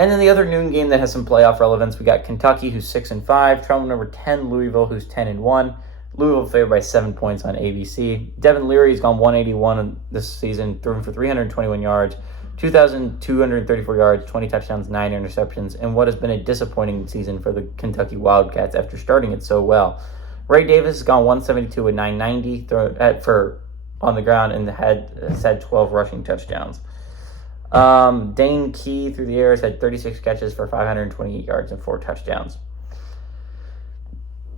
And then the other noon game that has some playoff relevance, we got Kentucky, who's 6-5, traveling number 10, Louisville, who's 10-1. Louisville favored by 7 points on ABC. Devin Leary has gone 181 this season, throwing for 321 yards, 2,234 yards, 20 touchdowns, 9 interceptions, and what has been a disappointing season for the Kentucky Wildcats after starting it so well. Ray Davis has gone 172 with 990 on the ground and has had 12 rushing touchdowns. Dane Key through the air has had 36 catches for 528 yards and 4 touchdowns.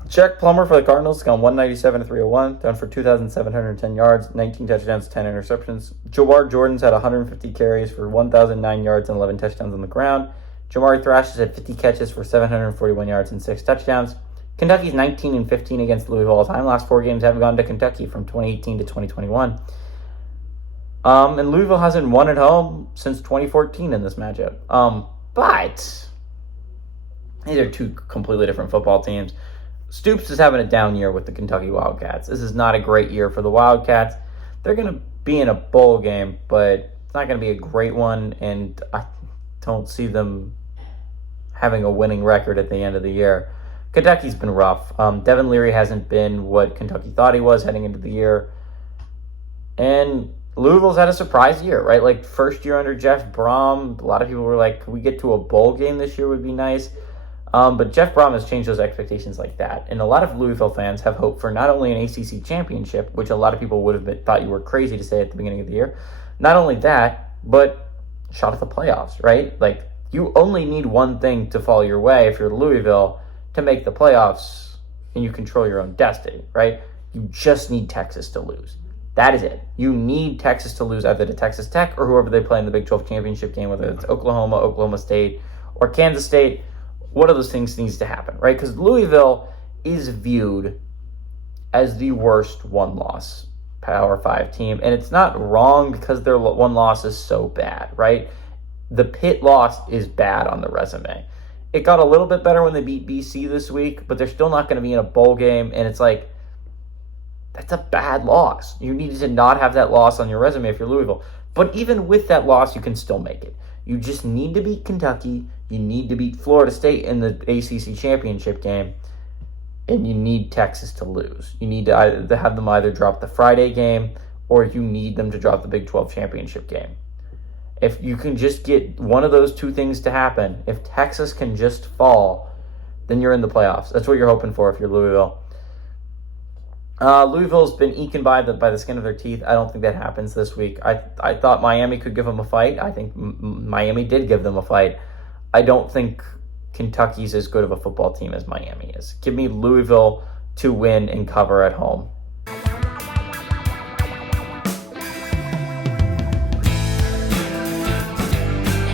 Jack Plummer for the Cardinals has gone 197 to 301, thrown for 2,710 yards, 19 touchdowns, 10 interceptions. Jawar Jordan's had 150 carries for 1,009 yards and 11 touchdowns on the ground. Jamari Thrash has had 50 catches for 741 yards and 6 touchdowns. Kentucky's 19-15 against Louisville all time. Last 4 games have gone to Kentucky from 2018 to 2021. And Louisville hasn't won at home since 2014 in this matchup. But these are 2 completely different football teams. Stoops is having a down year with the Kentucky Wildcats. This is not a great year for the Wildcats. They're going to be in a bowl game, but it's not going to be a great one, and I don't see them having a winning record at the end of the year. Kentucky's been rough. Devin Leary hasn't been what Kentucky thought he was heading into the year. And Louisville's had a surprise year, right? Like, first year under Jeff Brom, a lot of people were like, could we get to a bowl game this year would be nice. But Jeff Brom has changed those expectations like that. And a lot of Louisville fans have hope for not only an ACC championship, which a lot of people would have thought you were crazy to say at the beginning of the year. Not only that, but shot at the playoffs, right? Like, you only need one thing to fall your way if you're Louisville to make the playoffs, and you control your own destiny, right? You just need Texas to lose. That is it. You need Texas to lose either to Texas Tech or whoever they play in the Big 12 championship game, whether it's Oklahoma, Oklahoma State, or Kansas State. One of those things needs to happen, right? Because Louisville is viewed as the worst one-loss Power 5 team, and it's not wrong because their one loss is so bad, right? The Pitt loss is bad on the resume. It got a little bit better when they beat BC this week, but they're still not going to be in a bowl game, and it's like, that's a bad loss. You need to not have that loss on your resume if you're Louisville. But even with that loss, you can still make it. You just need to beat Kentucky. You need to beat Florida State in the ACC championship game. And you need Texas to lose. You need to have them either drop the Friday game or you need them to drop the Big 12 championship game. If you can just get one of those 2 things to happen, if Texas can just fall, then you're in the playoffs. That's what you're hoping for if you're Louisville. Louisville's been eking by the skin of their teeth. I don't think that happens this week. I thought Miami could give them a fight. I think Miami did give them a fight. I don't think Kentucky's as good of a football team as Miami is. Give me Louisville to win and cover at home.